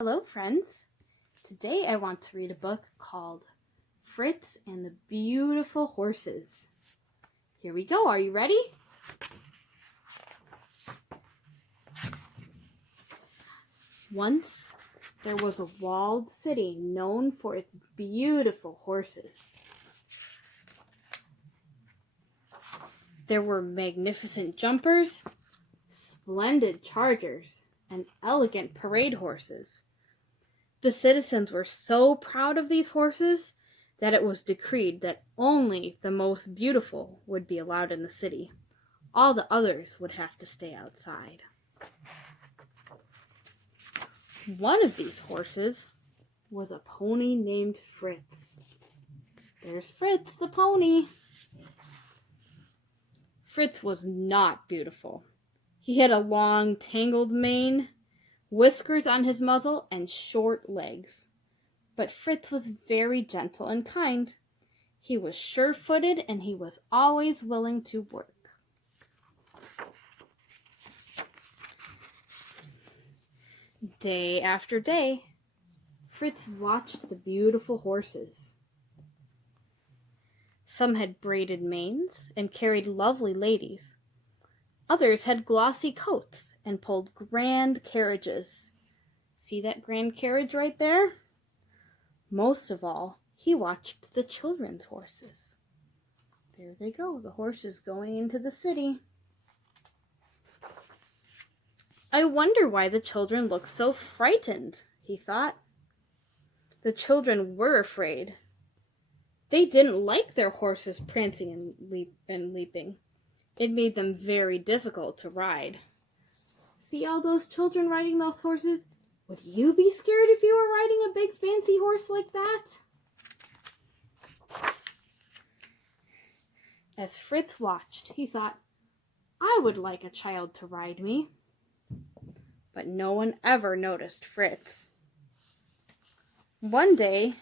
Hello friends! Today I want to read a book called Fritz and the Beautiful Horses. Here we go, are you ready? Once there was a walled city known for its beautiful horses. There were magnificent jumpers, splendid chargers, and elegant parade horses. The citizens were so proud of these horses that it was decreed that only the most beautiful would be allowed in the city. All the others would have to stay outside. One of these horses was a pony named Fritz. There's Fritz the pony. Fritz was not beautiful. He had a long, tangled mane, whiskers on his muzzle, and short legs. But Fritz was very gentle and kind. He was sure-footed, and he was always willing to work. Day after day, Fritz watched the beautiful horses. Some had braided manes and carried lovely ladies. Others had glossy coats and pulled grand carriages. See that grand carriage right there? Most of all, he watched the children's horses. There they go, the horses going into the city. I wonder why the children look so frightened, he thought. The children were afraid. They didn't like their horses prancing and leaping. It made them very difficult to ride. See all those children riding those horses? Would you be scared if you were riding a big fancy horse like that? As Fritz watched, he thought, I would like a child to ride me. But no one ever noticed Fritz. One day,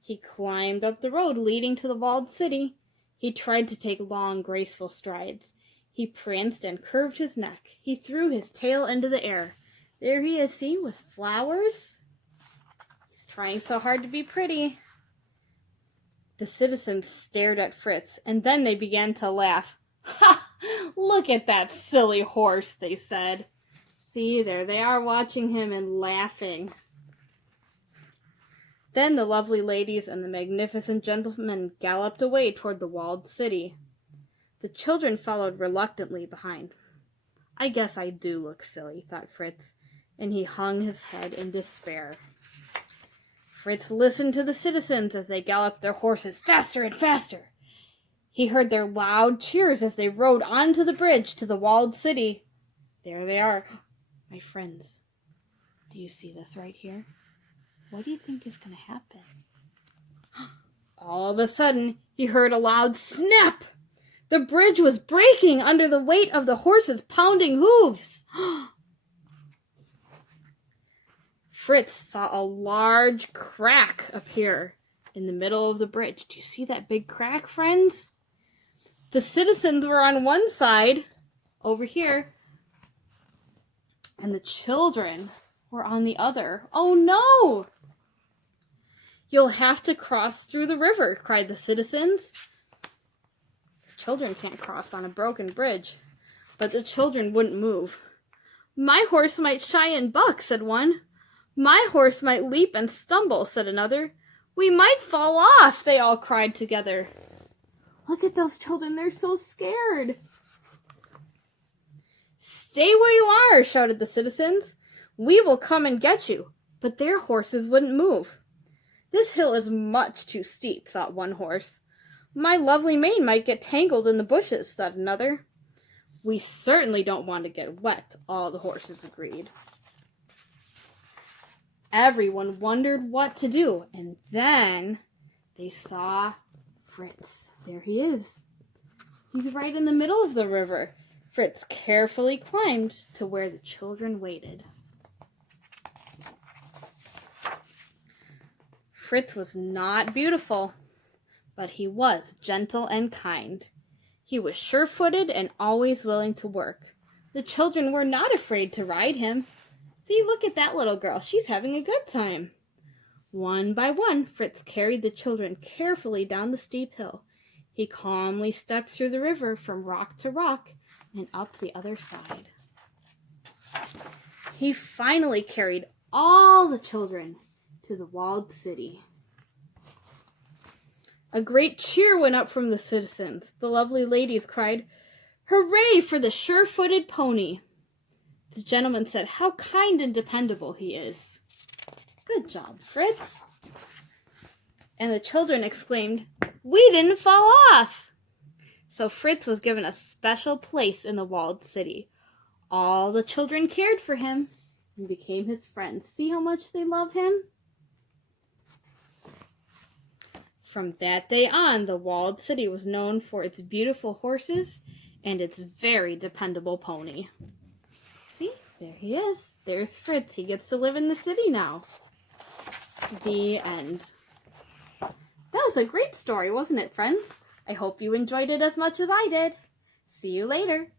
he climbed up the road leading to the walled city. He tried to take long, graceful strides. He pranced and curved his neck. He threw his tail into the air. There he is, see, with flowers. He's trying so hard to be pretty. The citizens stared at Fritz, and then they began to laugh. Ha! Look at that silly horse, they said. See, there they are watching him and laughing. Then the lovely ladies and the magnificent gentlemen galloped away toward the walled city. The children followed reluctantly behind. I guess I do look silly, thought Fritz, and he hung his head in despair. Fritz listened to the citizens as they galloped their horses faster and faster. He heard their loud cheers as they rode onto the bridge to the walled city. There they are. My friends, do you see this right here? What do you think is going to happen? All of a sudden, he heard a loud snap. The bridge was breaking under the weight of the horses' pounding hooves. Fritz saw a large crack appear in the middle of the bridge. Do you see that big crack, friends? The citizens were on one side, over here, and the children were on the other. Oh no! You'll have to cross through the river, cried the citizens. The children can't cross on a broken bridge, but the children wouldn't move. My horse might shy and buck, said one. My horse might leap and stumble, said another. We might fall off, they all cried together. Look at those children, they're so scared. Stay where you are, shouted the citizens. We will come and get you. But their horses wouldn't move. This hill is much too steep, thought one horse. My lovely mane might get tangled in the bushes, thought another. We certainly don't want to get wet, all the horses agreed. Everyone wondered what to do, and then they saw Fritz. There he is. He's right in the middle of the river. Fritz carefully climbed to where the children waited. Fritz was not beautiful, but he was gentle and kind. He was sure-footed and always willing to work. The children were not afraid to ride him. See, look at that little girl. She's having a good time. One by one, Fritz carried the children carefully down the steep hill. He calmly stepped through the river from rock to rock and up the other side. He finally carried all the children to the walled city. A great cheer went up from the citizens. The lovely ladies cried, "Hooray for the sure-footed pony!" The gentleman said, "How kind and dependable he is." "Good job, Fritz." And the children exclaimed, "We didn't fall off!" So Fritz was given a special place in the walled city. All the children cared for him and became his friends. See how much they love him? From that day on, the walled city was known for its beautiful horses and its very dependable pony. See, there he is. There's Fritz. He gets to live in the city now. The end. That was a great story, wasn't it, friends? I hope you enjoyed it as much as I did. See you later.